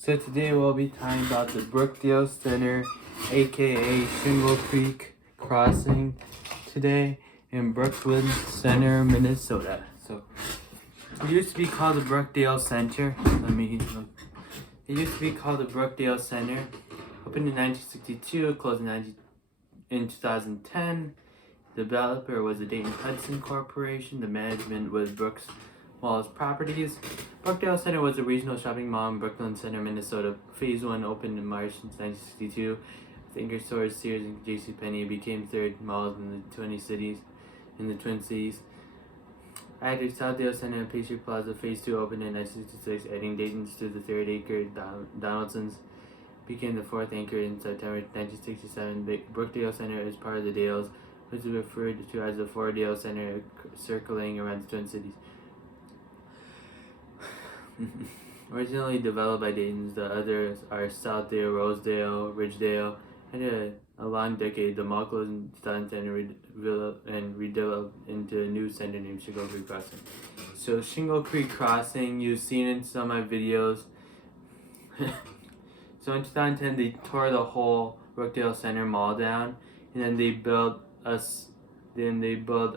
So today we'll be talking about the Brookdale Center, aka Shingle Creek Crossing, today in Brookwood Center, Minnesota. So it used to be called the Brookdale Center. It used to be called the Brookdale Center. Opened in 1962, closed in 2010. The developer was the Dayton Hudson Corporation. The management was Brooks Malls Properties. Brookdale Center was a regional shopping mall in Brooklyn Center, Minnesota. Phase 1 opened in March 1962. With anchor stores Sears and JCPenney, became third malls in the Twin Cities. After Southdale Center and Pastry Plaza, Phase 2 opened in 1966, adding Dayton's to the third anchor. Donaldson's became the fourth anchor in September 1967. Brookdale Center is part of the Dales, which is referred to as the Four-Dale Center, circling around the Twin Cities. Originally developed by Dayton's, the others are Southdale, Rosedale, Ridgedale. After a long decade, the mall closed in 2010 and redeveloped into a new center named Shingle Creek Crossing. So Shingle Creek Crossing, you've seen in some of my videos. So in 2010, they tore the whole Brookdale Center mall down, and then they built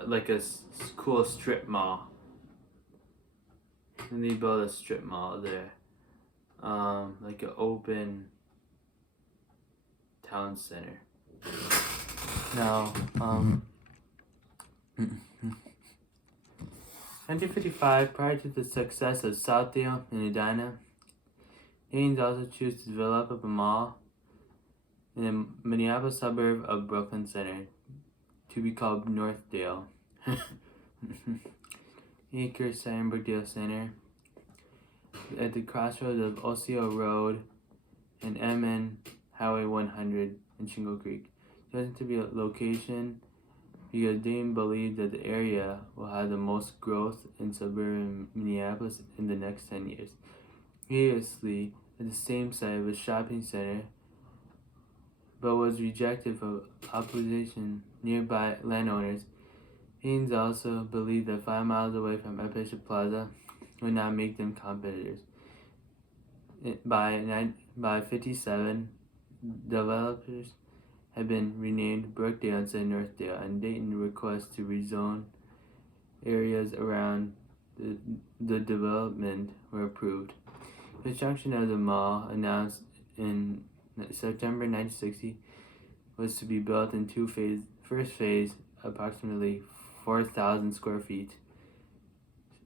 like a cool strip mall. And they built a strip mall there, like an open town center. Now, 1955, prior to the success of Southdale and Edina, Dayton's also chose to develop a mall in the Minneapolis suburb of Brooklyn Center to be called Northdale. Acre Center, Brookdale Center, at the crossroads of Osceola Road and MN Highway 100 in Shingle Creek. Chosen to be a location because Dayton believed that the area will have the most growth in suburban Minneapolis in the next 10 years. Previously, at the same site of a shopping center, but was rejected for opposition nearby landowners. Haynes also believed that 5 miles away from Pastry Plaza would not make them competitors. By 57, developers had been renamed Brookdale instead of Northdale, and Dayton requests to rezone areas around the development were approved. Construction of the mall, announced in September 1960, was to be built in 2 phases. First phase, approximately 4,000 square feet,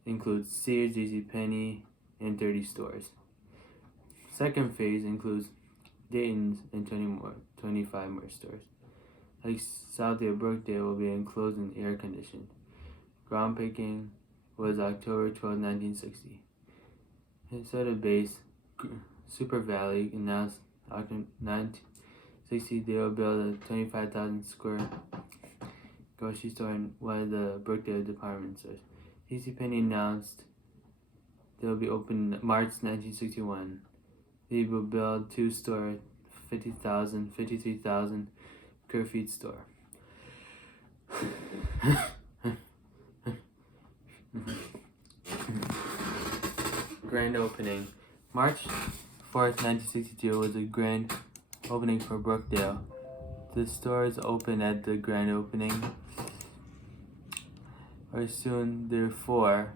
includes Sears, JCPenney, and 30 stores. Second phase includes Dayton's and 25 more stores. Like Southdale, Brookdale will be enclosed and air conditioned. Groundbreaking was October 12, 1960. Minnesota-based Super Valley announced October 1960 they will build a 25,000 square grocery store in one of the Brookdale department stores. JCPenney announced they will be open March 1961. They will build 2 stores, 53,000 square feet store. Grand opening. March 4th, 1962 was a grand opening for Brookdale. The stores opened at the grand opening or soon therefore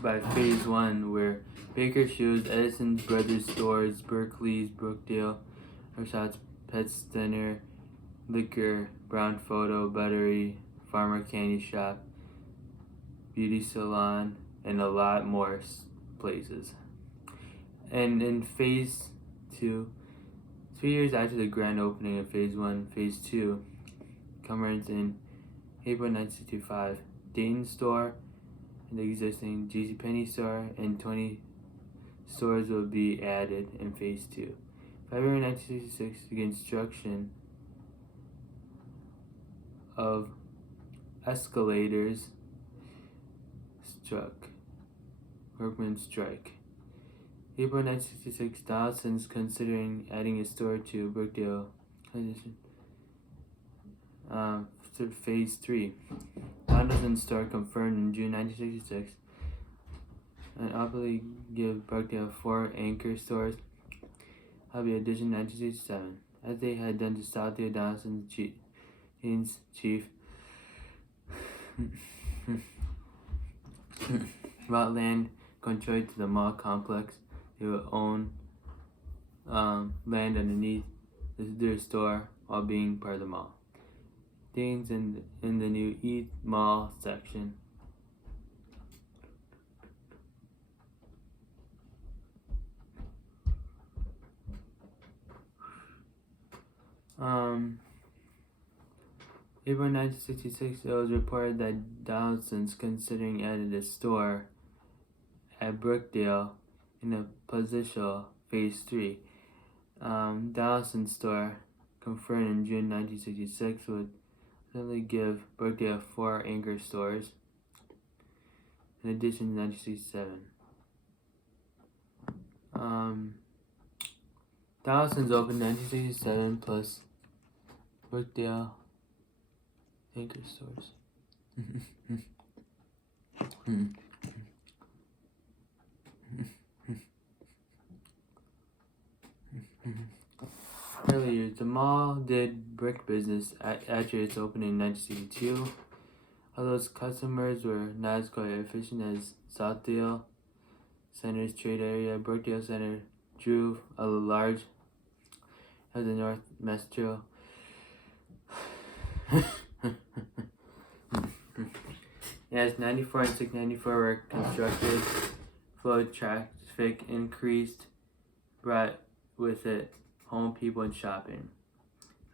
by phase 1 were Baker Shoes, Edison Brothers Stores, Berkeley's, Brookdale, Shots, Pet Center, Liquor, Brown Photo, Buttery, Farmer Candy Shop, Beauty Salon, and a lot more places. And in phase 2, 3 years after the grand opening of phase 1, phase 2 commenced in April 1965. Dayton store and the existing JCPenney store and 20 stores will be added in phase 2. February 1966, the construction of escalators struck. Workmen strike. April 1966, Donaldson's considering adding a store to Brookdale. Phase 3. Donaldson's store confirmed in June 1966. and optically give Brookdale 4 anchor stores. Hobby Edition 1967, as they had done to Southdale Donaldson's chief bought land contrary to the mall complex. They would own land underneath their store while being part of the mall. Things in the new East Mall section. April 1966, it was reported that Donaldson's considering adding a store at Brookdale in a potential Phase 3. Donaldson's store, confirmed in June 1966, would only give Brookdale 4 anchor stores, in addition to 1967. Donaldson's opened 1967 plus Brookdale anchor stores. Earlier, the mall did brick business after its opening in 1962. Although its customers were not as quite efficient as Southdale Center's trade area, Brookdale Center drew a large of the North Metro. As 94 and 694 were constructed, flow traffic increased, brought with it home people and shopping.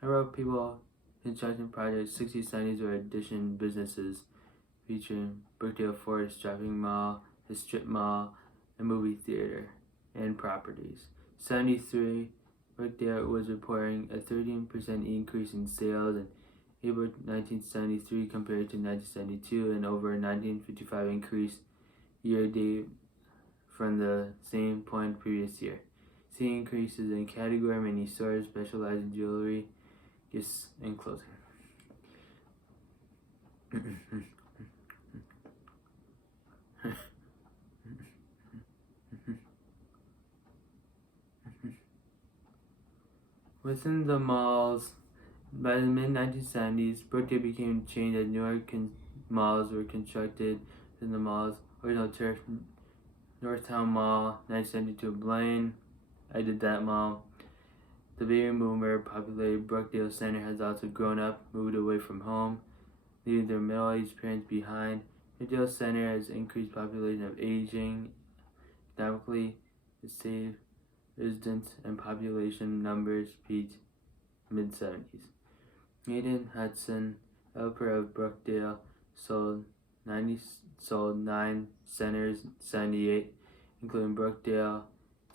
Several people construction projects, 60s, 70s were addition businesses featuring Brookdale Forest Shopping Mall, the Strip Mall, a movie theater, and properties. 73, Brookdale was reporting a 13% increase in sales in April 1973 compared to 1972, and over a 1955 increase year-to-date from the same point previous year. See increases in category, many stores specialize in jewelry, gifts, and clothing. Within the malls, by the mid-1970s, Brookdale became a chain as newer malls were constructed in the mall's original turf. Northtown Mall, 1972, Blaine, I did that mall. The baby boomer populated Brookdale Center has also grown up, moved away from home, leaving their middle-aged parents behind. Brookdale Center has increased population of aging, economically disabled residents, and population numbers peaked mid-70s. Nathan Hudson, developer of Brookdale, sold 9 centers in 78, including Brookdale,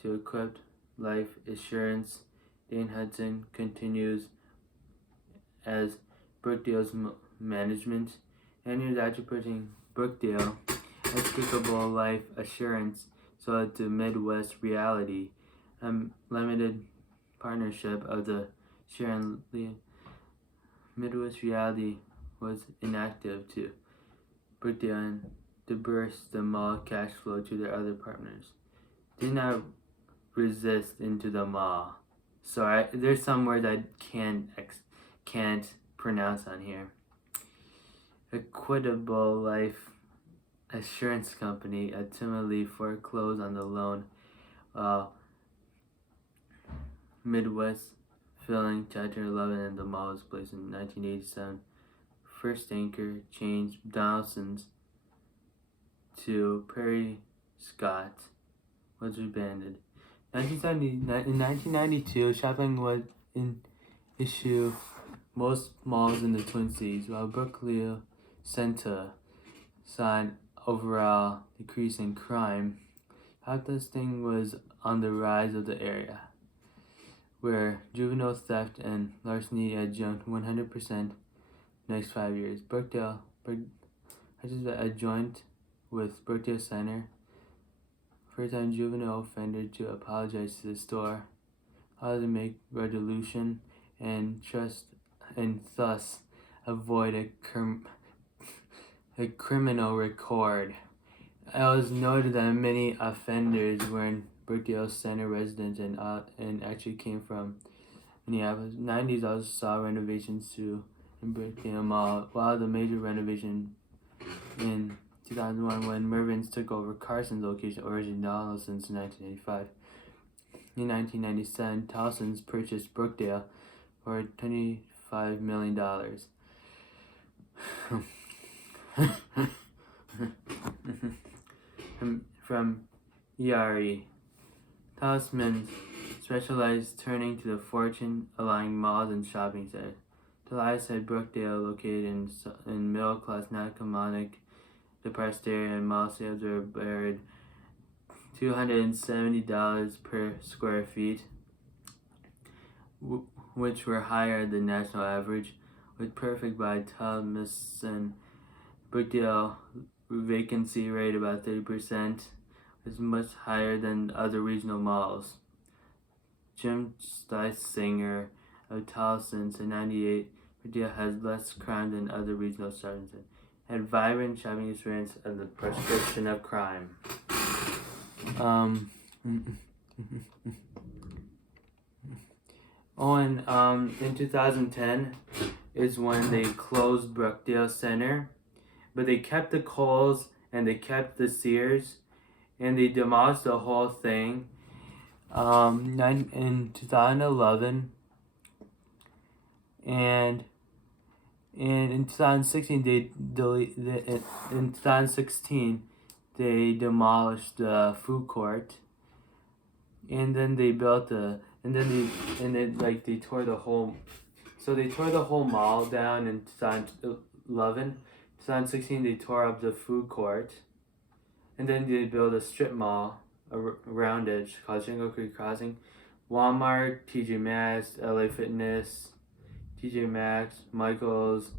to Equipped Life Assurance. Dane Hudson continues as Brookdale's management, and years after putting Brookdale as Capable Life Assurance sold to Midwest Reality, a limited partnership of the Sharon Lee. Midwest Reality was inactive too. Brookdale dispersed the mall cash flow to their other partners. Did not resist into the mall. So there's some words I can't pronounce on here. Equitable Life Assurance Company ultimately foreclosed on the loan, while Midwest filling Chapter 11 and the mall was placed in 1987. First anchor changed Donaldson's to Prairie Scott was rebranded. In 1992, shopping was in issue most malls in the Twin Cities, while Brookdale Center saw an overall decrease in crime. Shoplifting was on the rise of the area, where juvenile theft and larceny had jumped 100% next 5 years. Brookdale adjoined with Brookdale Center. First-time juvenile offender to apologize to the store, how to make resolution and trust, and thus avoid a criminal record. It was noted that many offenders were in Brookdale Center residents and actually came from Minneapolis. 90s also saw renovations to in Brookdale Mall, while the major renovation in 2001 when Mervyn's took over Carson's location, original since 1985. In 1997, Towson's purchased Brookdale for $25 million. From ERE. Talisman specialized turning to the fortune, allowing malls and shopping centers. Delia said Brookdale, located in middle-class, not economic, depressed area, and mall sales were buried $270 per square feet, which were higher than national average. With perfect by Talisman, Brookdale vacancy rate about 30%, is much higher than other regional malls. Jim Steisinger of Towson said 98, Brookdale has less crime than other regional shopping centers. Had vibrant shopping experience and the prescription of crime. In 2010 is when they closed Brookdale Center, but they kept the Kohl's and they kept the Sears, and they demolished the whole thing. In 2011, and in 2016 they demolished the food court, and then they built they tore the whole. So they tore the whole mall down in 2011. 2016 they tore up the food court, and then they built a strip mall around it called Shingle Creek Crossing. Walmart, TJ Maxx, LA Fitness, TJ Maxx, Michaels,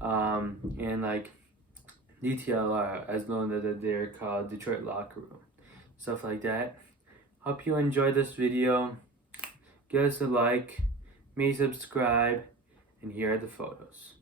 and like DTLR, as known that they're called Detroit Locker Room, stuff like that. Hope you enjoyed this video. Give us a like, maybe subscribe, and here are the photos.